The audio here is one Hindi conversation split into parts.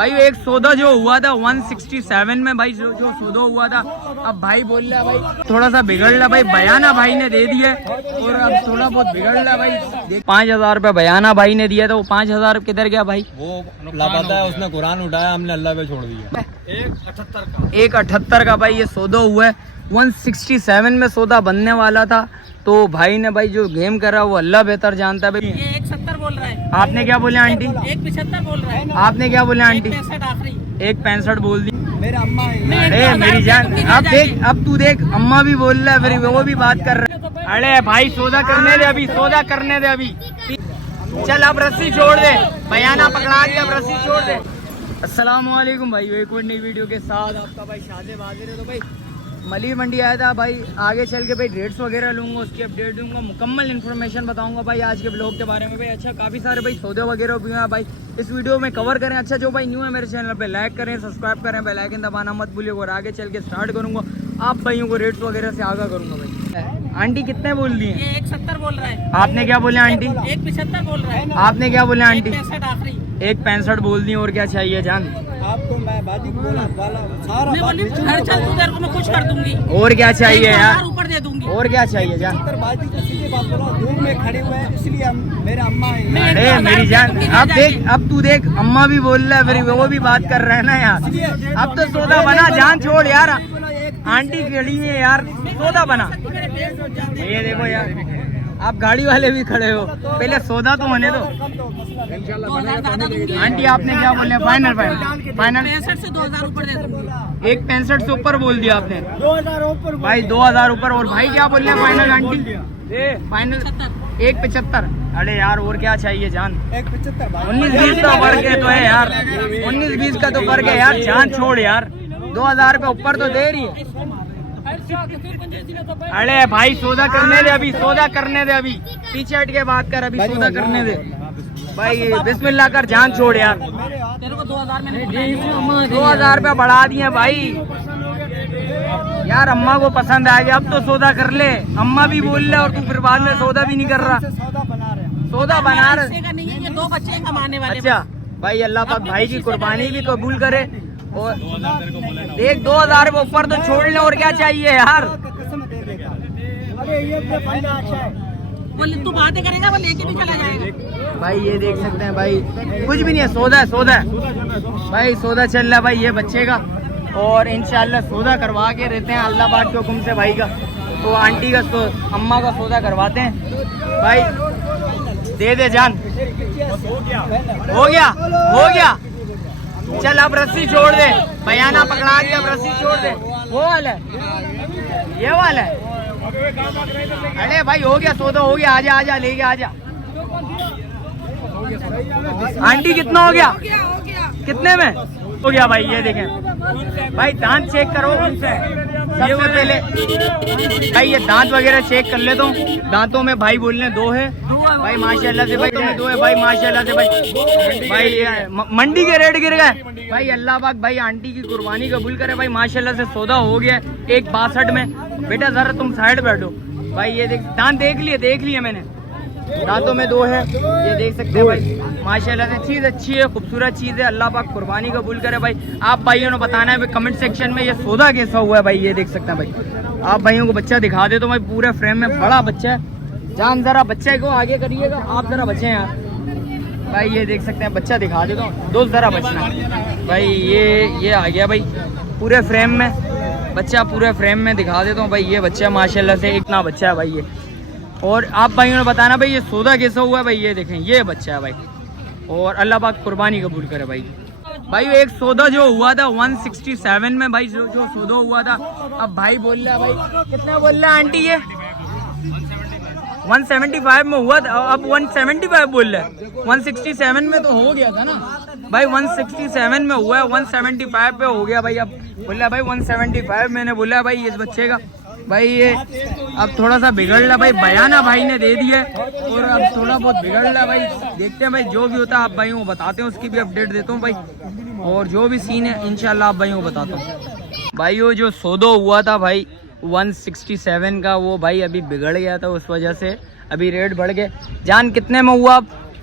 भाई एक सौदा जो हुआ था 167 में भाई जो सौदा हुआ था, अब भाई बोल रहा भाई थोड़ा सा बिगड़ रहा भाई, बयाना भाई ने दे दिया और अब थोड़ा बहुत बिगड़ रहा भाई। 5,000 रुपये बयाना भाई ने दिया था, वो 5,000 किधर गया भाई? वो लापता है, उसने कुरान उठाया, हमने अल्लाह पे छोड़ दिया। 1,78 का भाई ये सौदा हुआ है। 167 में सौदा बनने वाला था, तो भाई ने भाई जो गेम करा वो अल्लाह बेहतर जानता है भाई। ये 170 बोल रहा है। आपने क्या बोले आंटी? 175 बोल रहा है। आपने क्या बोले आंटी? 165 बोल दी। मेरे अम्मा अरे मेरी जान, अब देख, अब तू देख, अम्मा भी बोल रहा है, फिर वो भी बात कर रहा है। अरे भाई सौदा करने दे अभी, सौदा करने दे अभी। चल अब रस्सी छोड़ दे, बयाना पकड़ा दिया, अब रस्सी छोड़ दे। अस्सलाम वालेकुम भाई, एक और नई वीडियो के साथ आपका भाई शादिब हाजिर है। तो भाई मली मंडी आया था भाई, आगे चल के भाई रेट्स वगैरह लूँगा, उसकी अपडेट दूंगा, मुकम्मल इन्फॉर्मेशन बताऊंगा भाई आज के ब्लॉग के बारे में भाई। अच्छा काफ़ी सारे भाई सौदे वगैरह भी हैं भाई, इस वीडियो में कवर करें। अच्छा जो भाई न्यू है मेरे चैनल पे लाइक करें, सब्सक्राइब करें, बेल आइकन दबाना मत भूलिए। और आगे चल के स्टार्ट करूँगा, आप भाइयों को रेट्स वगैरह से आगाह करूँगा भाई। आंटी कितने बोल दिए? 170 बोल रहा है। आपने क्या बोले आंटी? 175 बोल रहा है। आपने क्या बोले आंटी? 165 आखिरी। 165 बोल दी। और क्या चाहिए जान? आपको मैं बाजी बोला सारा घर चल तू, तेरे को मैं खुश कर दूंगी। और क्या चाहिए यार? ऊपर दे दूंगी। और क्या चाहिए जान? बाजी तो सीधी बात बोला, धूप में खड़े हुए हैं इसलिए हम मेरे अम्मा है। अरे मेरी जान, अब देख, अब तू देख, अम्मा भी बोल रहा है, फिर वो भी बात कर रहे हैं ना यार। अब तो सौदा बना, जान छोड़ यार, आंटी खड़ी है यार, सौदा बना। ये देखो यार, आप गाड़ी वाले भी खड़े हो, पहले सौदा तो होने दो। आंटी आपने क्या बोले? फाइनल फाइनल 65 से 2,000 ऊपर दे दूंगी। 165 से ऊपर बोल दिया आपने 2,000 ऊपर भाई, 2,000 ऊपर। और भाई क्या बोल रहे हैं फाइनल? Aunty final 175। अरे यार और क्या चाहिए जान? 19-20 का फर्क है तो है यार, 19-20 का तो फर्क है यार, जान छोड़ यार, 2,000 रुपये ऊपर तो दे रही है। अरे भाई सौदा करने दे अभी, सौदा करने दे अभी, पीछे हट के बात कर, अभी सौदा करने दे भाई, बिस्मिल्लाह कर, जान छोड़ यार। तेरे को 2,000 मैंने 2,000 रुपये बढ़ा दिए भाई यार, अम्मा को पसंद आ गया, अब तो सौदा कर ले। अम्मा भी बोल रहे और तू फिर बाद में सौदा भी नहीं कर रहा। सौदा बना रहे ये 2 बच्चे कमाने वाले। अच्छा भाई, अल्लाह पाक भाई की कुर्बानी भी कबूल करे। और देख 2,000 रुपये ऊपर तो छोड़ ले, और क्या चाहिए यार? बोले तू बातें करेगा, वो लेके भी चला जाएगा भाई। ये देख सकते हैं भाई, कुछ भी नहीं है, सौदा है, सौदा है भाई, सौदा चल रहा है भाई ये बच्चे का। और इंशाल्लाह सौदा करवा के रहते हैं अल्लाह पाक के हुक्म से भाई का। तो आंटी का अम्मा का सौदा करवाते हैं भाई, दे दे जान। हो गया हो गया, चल अब रस्सी छोड़ दे, बयाना पकड़ा दिया, अब रस्सी छोड़ दे। वो वाला है, ये वाला है। अरे भाई हो गया सौदा, हो गया, आजा आजा लेके आजा। आंटी कितना हो गया? कितने में हो गया भाई? ये देखें भाई, दांत चेक करो उनसे सबसे पहले भाई, ये दांत वगैरह चेक कर ले। तो दांतों में भाई बोलने 2 है भाई, माशाल्लाह से भाई, तुम्हें 2 है भाई, माशाल्लाह से भाई। ये मंडी के रेट गिर गए भाई, अल्लाह पाक भाई आंटी की कुर्बानी कबूल करे भाई, माशाल्लाह से सौदा हो गया 162 में। बेटा जरा तुम साइड बैठो भाई। ये देख, दांत देख लिए मैंने, दांतों में 2 है, ये देख सकते हैं भाई, माशाल्लाह से चीज़ अच्छी है, खूबसूरत चीज़ है, अल्लाह पाक कुर्बानी कबूल करे भाई। आप भाइयों ने बताना है भाई कमेंट सेक्शन में, ये सौदा कैसा हुआ है भाई। ये देख सकते हैं भाई, आप भाइयों को बच्चा दिखा दे तो भाई, पूरे फ्रेम में बड़ा बच्चा है। जान जरा बच्चे को आगे करिएगा, आप जरा बचे यार भाई। ये देख सकते हैं, बच्चा दिखा देता हूँ, दोस्त जरा बचना भाई। ये आ गया भाई पूरे फ्रेम में बच्चा, पूरे फ्रेम में दिखा देता हूँ भाई। ये बच्चा माशाल्लाह से इतना बच्चा है भाई ये। और आप भाइयों ने बताना भाई ये सौदा कैसा हुआ है भाई। ये देखें, ये बच्चा है भाई, और अल्लाह पाक कुर्बानी कबूल करे भाई। भाई एक सौदा जो हुआ था 167 में भाई, जो सौदा हुआ था, अब भाई बोल रहा है भाई, कितना बोल रहा है आंटी? ये 175 में हुआ था, अब 175 बोल रहा है। 167 में तो हो गया था ना भाई, 167 में हुआ है, 175 पे हो गया भाई। अब बोल रहा है भाई 175, मैंने बोला भाई इस बच्चे का भाई, ये अब थोड़ा सा बिगड़ रहा भाई, बयाना भाई ने दे दिया और अब थोड़ा बहुत बिगड़ रहा भाई। देखते हैं भाई, जो भी होता है आप भाइयों को बताते हैं, उसकी भी अपडेट देता हूँ भाई, और जो भी सीन है इंशाल्लाह आप भाइयों को बताता हूँ भाई। वो जो सौदा हुआ था भाई 167 का, वो भाई अभी बिगड़ गया था, उस वजह से अभी रेट बढ़ गए। जान कितने में हुआ?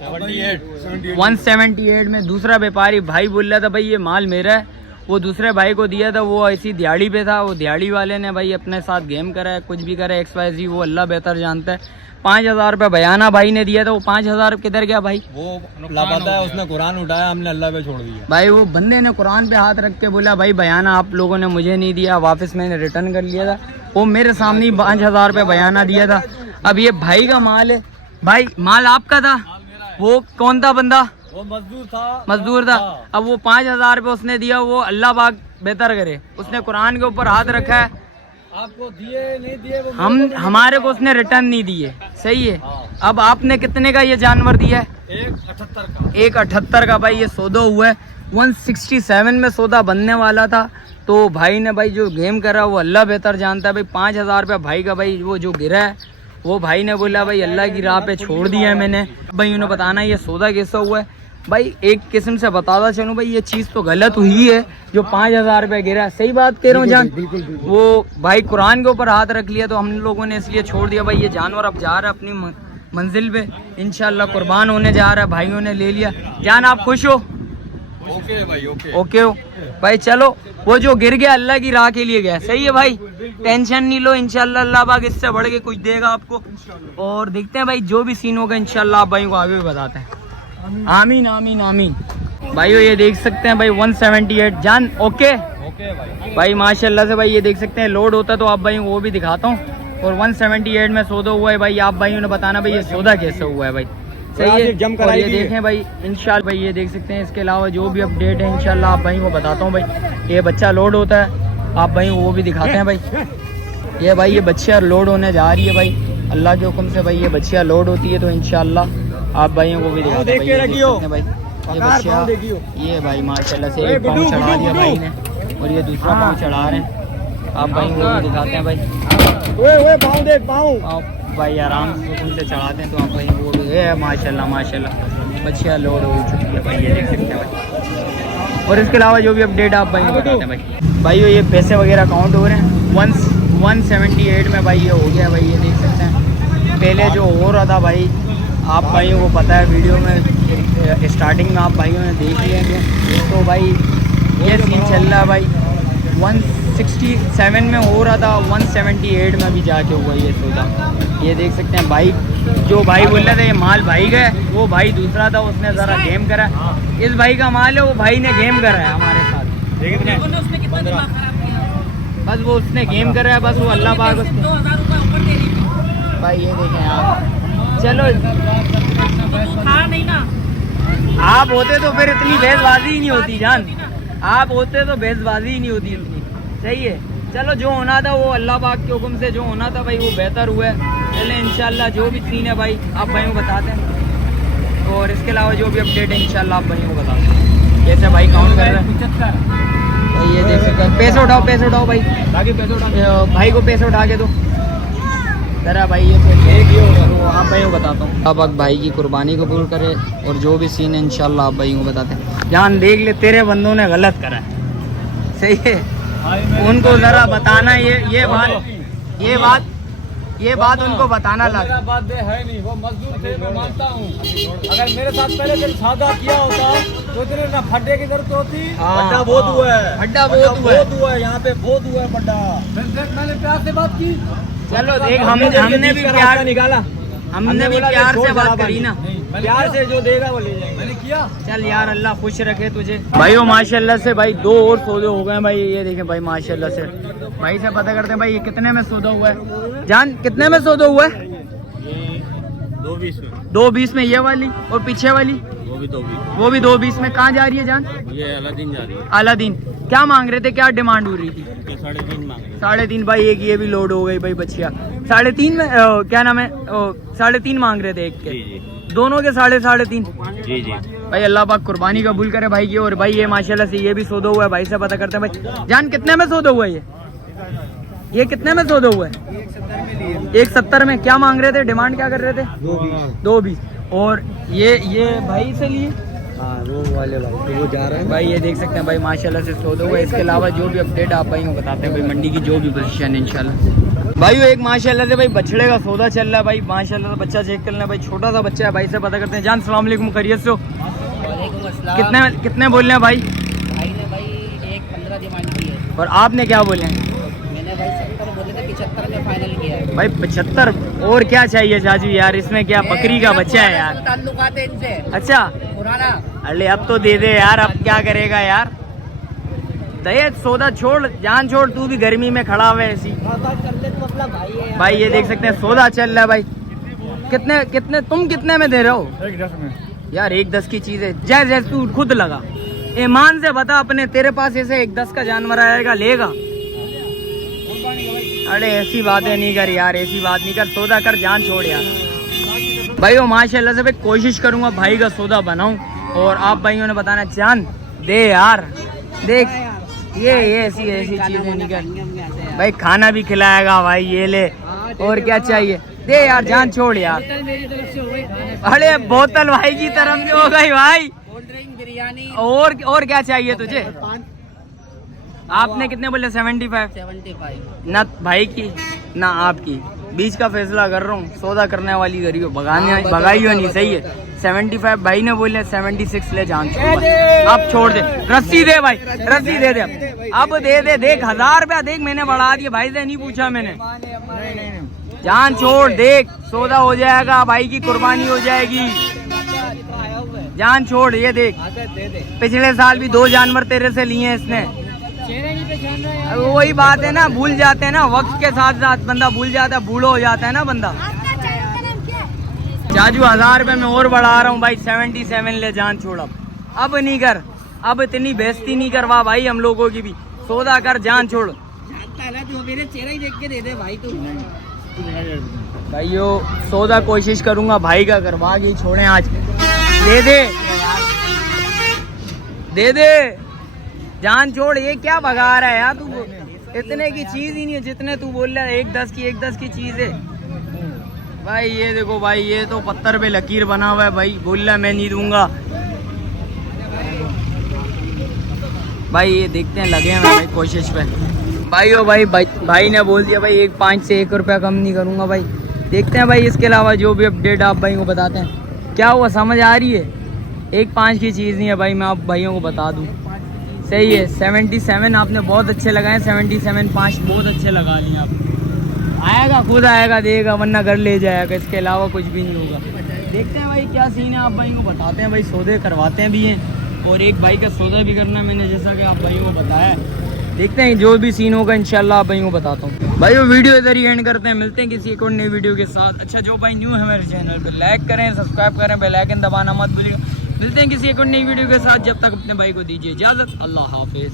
178 में। दूसरा व्यापारी भाई बोल रहा था भाई ये माल मेरा है, वो दूसरे भाई को दिया था, वो ऐसी दिहाड़ी पे था, वो दिहाड़ी वाले ने भाई अपने साथ गेम करा है, कुछ भी करा है XYZ, वो अल्लाह बेहतर जानता है। 5,000 रुपये बयाना भाई ने दिया था, वो 5,000 किधर गया भाई? वो लापता है, उसने कुरान उठाया, हमने अल्लाह पे छोड़ दिया भाई। वो बंदे ने कुरान पे हाथ रख के बोला भाई बयाना आप लोगों ने मुझे नहीं दिया, वापस मैंने रिटर्न कर लिया था। वो मेरे सामने ही 5,000 रुपये बयाना दिया था। अब ये भाई का माल है भाई, माल आपका था, वो कौन था बंदा? वो मजदूर था। अब वो 5,000 रुपये उसने दिया, वो अल्लाह पाक बेहतर करे, उसने कुरान के ऊपर हाथ रखा है। आपको दिए नहीं दिए वो हमारे को उसने रिटर्न नहीं दिए, सही है। अब आपने कितने का ये जानवर दिया है? 1,78 का भाई ये सौदा हुआ है। 167 में सौदा बनने वाला था, तो भाई ने भाई जो गेम करा वो अल्लाह बेहतर जानता है भाई। 5,000 रुपये भाई का भाई वो जो गिरा है, वो भाई ने बोला भाई अल्लाह की राह पे छोड़ दिया है मैंने। भाई उन्हें बताना ये सौदा कैसा हुआ है भाई। एक किस्म से बताता चलूँ भाई, ये चीज़ तो गलत हुई है जो 5,000 रुपये गिरा है, सही बात कह रहा हूँ जान। वो भाई कुरान के ऊपर हाथ रख लिया, तो हम लोगों ने इसलिए छोड़ दिया भाई। ये जानवर अब जा रहा है अपनी मंजिल पे, इंशाल्लाह कुर्बान होने जा रहा है, भाइयों ने ले लिया। जान आप खुश हो? ओके भाई, ओके हो भाई। चलो वो जो गिर गया अल्लाह की राह के लिए गया, सही है भाई, टेंशन नहीं लो, इंशाल्लाह अल्लाह पाक इससे बढ़ के कुछ देगा आपको। और देखते हैं भाई जो भी सीन होगा इंशाल्लाह आप भाई को आगे भी बताते हैं। आमीन आमीन आमीन। भाइयों ये देख सकते हैं भाई 178 जान, ओके भाई माशाल्लाह से भाई। ये देख सकते हैं लोड होता तो आप भाई वो भी दिखाता हूँ। और 178 में सौदा हुआ है भाई। आप भाइयों ने बताना भाई ये सौदा कैसे हुआ है भाई, सही है। और ये देखें भाई इंशाल्लाह भाई ये देख सकते हैं। इसके अलावा जो भी अपडेट है इंशाल्लाह आप भाई को बताता हूँ भाई। ये बच्चा लोड होता है, आप भाई वो भी दिखाते हैं भाई। ये भाई ये बच्चियाँ लोड होने जा रही है भाई, अल्लाह के हुक्म से भाई ये बच्चियाँ लोड होती है, तो इंशाल्लाह आप भाइयों को भी दिखाते हैं भाई। ये बच्चियाँ, ये भाई माशाल्लाह से एक पाँव चढ़ा दिया भाई ने, और ये दूसरा पाँव चढ़ा रहे हैं, आप भाई को भी दिखाते हैं भाई। पाँव भाई आराम से सुकून से चढ़ाते हैं, तो आप भाई वो भी है माशाल्लाह माशाल्लाह बच्चियाँ लोड हो चुकी है भाई, ये देख सकते हैं भाई। और इसके अलावा जो भी अपडेट आप भाई को बताते हैं भाई। भाई ये पैसे वगैरह काउंट हो रहे हैं। 178 में भाई ये हो गया भाई, ये देख सकते हैं। पहले जो हो रहा था भाई आप भाइयों को पता है, वीडियो में स्टार्टिंग में आप भाइयों ने देख लिया है, तो भाई ये सीन चल रहा है भाई। 167 में हो रहा था, 178 में भी जाके हुआ ये सौदा, ये देख सकते हैं भाई। जो भाई बोल रहा था ये माल भाई का है, वो भाई दूसरा था, उसने ज़रा गेम करा। इस भाई का माल है, वो भाई ने गेम करा है हमारे साथ। बस वो उसने गेम करा है, बस वो अल्लाह पाक उसने भाई ये देखें आप। चलो था नहीं ना, आप होते तो फिर इतनी बहसबाजी ही नहीं होती जान, आप होते तो बहसबाजी ही नहीं होती इतनी, सही है। चलो जो होना था वो अल्लाह पाक के हुक्म से जो होना था भाई वो बेहतर हुआ है। चले इंशाल्लाह जो भी सीन है भाई आप भाइयों को बताते हैं, और इसके अलावा जो भी अपडेट है इंशाल्लाह आप भाइयों को बताते हैं। जैसे भाई काउंट कर रहे हैं, ये देख सकते हैं। पैसे उठाओ भाई, बाकी पैसे उठाओ भाई को, पैसे उठा के दो जरा भाई। ये तो आप भाई को बताता हूँ। अब भाई की कुर्बानी कबूल करे, और जो भी सीन है इंशाल्लाह आप भाई को बताते हैं। जान देख ले तेरे बंदों ने गलत करा है, सही है, उनको जरा बताना ये बात उनको बताना लगा। बात है नहीं, वो मजदूर थे, मैं मानता हूँ। अगर मेरे साथ पहले दिन सादा किया होता तो इतने ना खड्डे की जरूरत होती। खड्डा बहुत हुआ है, खड्डा बहुत हुआ है, यहाँ पे बहुत हुआ है खड्डा। मैंने प्यार से बात की। चलो देख हमने भी प्यार निकाला, हमने भी प्यार से बात करी ना, प्यार से जो देगा वो ले जाएगा। मैंने किया। चल यार अल्लाह खुश रखे तुझे भाइयों। माशाल्लाह से भाई 2 और सौदे हो गए भाई, ये देखें भाई माशाल्लाह से। भाई से पता करते हैं भाई ये कितने में सौदा हुआ है। जान कितने में सौदा हुआ है? 220 में। 220 में ये वाली, और पीछे वाली वो भी 220। वो भी 220 में। कहाँ जा रही है जान? ये अलादीन जा रही है। अलादीन क्या मांग रहे थे, क्या डिमांड हो रही थी? 3.5 मांग रहे। 3.5 भाई। एक ये भी लोड हो गई भाई बच्चिया। 3.5 में क्या नाम है, 3.5 मांग रहे थे एक के, दोनों के 3.5। जी भाई अल्लाह पाक कुर्बानी कबूल करे भाई की। और भाई ये माशाल्लाह से ये भी सौदा हुआ है, भाई से पता करते हैं भाई। जान कितने में सौदा हुआ है ये कितने में सौदा हुआ है? 170 में। क्या मांग रहे थे, डिमांड क्या कर रहे थे? 220। और ये भाई से लिए वो वाले भाई तो वो जा रहे हैं भाई, ये देख सकते हैं भाई माशाल्लाह से सौदा हुआ है। इसके अलावा जो भी अपडेट आप भाई को बताते हैं भाई, मंडी की जो भी पोजीशन है इंशाल्लाह। भाई एक माशाल्लाह से भाई बछड़े का सौदा चल रहा है भाई, माशाल्लाह से बच्चा चेक करना है भाई, छोटा सा बच्चा है भाई से पता करते हैं। जान सलाम अलैकुम, खैरियत से हो? कितने बोल रहे हैं भाई? भाई ने भाई 1.15 डिमांड की है और आपने क्या बोले हैं? मैंने भाई 70 बोले थे, 75 में फाइनल किया है भाई 75 और क्या चाहिए चाचू यार, इसमें क्या बकरी का बच्चा है यार। ताल्लुकात है इनसे अच्छा पुराना। अरे अब तो दे दे यार, अब क्या करेगा यार। दहेज सौदा छोड़, जान छोड़, तू भी गर्मी में खड़ा हुआ है ऐसी। भाई ये देख सकते हैं सौदा चल रहा है भाई। कितने तुम कितने में दे रहे हो? 1.10 में यार 1.10 की चीज है, जैसे तू खुद लगा, ईमान से बता अपने, तेरे पास ऐसे 1.10 का जानवर आएगा लेगा? अरे ऐसी बातें नहीं कर यार, ऐसी बात नहीं कर, सौदा कर, जान छोड़ यार। भाई वो माशाल्लाह से भाई कोशिश करूंगा भाई का सौदा बनाऊं, और आप भाइयों ने बताना जान दे यार। देख ये ऐसी चीजें नहीं कर भाई, खाना भी खिलाएगा भाई, ये ले, और क्या चाहिए, दे यार, जान छोड़ यार। अरे बोतल भाई की तरफ से हो गई भाई, कोल्ड ड्रिंक, बिरयानी और क्या चाहिए तुझे? आपने कितने बोले? 75 ना भाई की ना आपकी, बीच का फैसला कर रहा हूँ, सौदा करने वाली गरीब भगाई हो नहीं, सही है। 75 भाई ने बोले, 76 ले, जान छोड़, अब छोड़ दे, रस्सी दे भाई, रस्सी दे दे अब दे दे। देख 1000 रुपया देख, मैंने बढ़ा दिया भाई से, नहीं पूछा मैंने, जान छोड़, देख सौदा हो जाएगा, भाई की कुर्बानी हो जाएगी, जान छोड़। ये देख पिछले साल भी 2 जानवर तेरे से लिए इसने। वही बात है ना, भूल जाते हैं ना, वक्त के साथ साथ बंदा भूल जाता है, बूढ़ा हो जाता है ना बंदा। चाचू 1000 रुपये में और बढ़ा रहा हूँ भाई, 77 ले, जान छोड़, अब नहीं कर, अब इतनी बेइज्जती नहीं करवा भाई हम लोगों की भी, सौदा कर, जान छोड़। जानता है ना तू, मेरे चेहरा ही देख के दे दे भाई तू। भाइयों सौदा कोशिश करूंगा भाई का करवा के छोड़े आज, दे दे दे दे, जान छोड़। ये क्या भगा रहा है यार तू, इतने की चीज ही नहीं है जितने तू बोल रहा है, 1.10 की चीज है भाई। ये देखो भाई, ये तो पत्थर पे लकीर बना हुआ है भाई, बोल रहा है मैं नहीं दूंगा भाई। ये देखते हैं, लगे हैं भाई कोशिश पे भाई। ओ भाई ने बोल दिया भाई 1.5 से 1 रुपया कम नहीं करूंगा भाई। देखते हैं भाई, इसके अलावा जो भी अपडेट आप भाई को बताते हैं। क्या हुआ, समझ आ रही है? 1.5 की चीज़ नहीं है भाई, मैं आप भाइयों को बता दूं, सही है। 77 आपने बहुत अच्छे लगाए, 77 5 बहुत अच्छे लगा लिए आप। आएगा खुद आएगा, देगा, वरना घर ले जाएगा, इसके अलावा कुछ भी नहीं होगा। देखते हैं भाई क्या सीन है, आप भाई को बताते हैं भाई, सौदे करवाते हैं भी हैं, और एक भाई का सौदा भी करना है मैंने, जैसा कि आप भाई को बताया है। देखते हैं जो भी सीन होगा इंशाल्लाह आप भाई को बताता हूँ। भाई वो वीडियो इधर ही एंड करते हैं, मिलते हैं किसी एक और नई वीडियो के साथ। अच्छा जो भाई न्यू है मेरे चैनल पे, लाइक करें, सब्सक्राइब करें, बेल आइकन दबाना मत भूलिएगा। मिलते हैं किसी एक और नई वीडियो के साथ, जब तक अपने भाई को दीजिए इजाज़त, अल्लाह हाफिज़।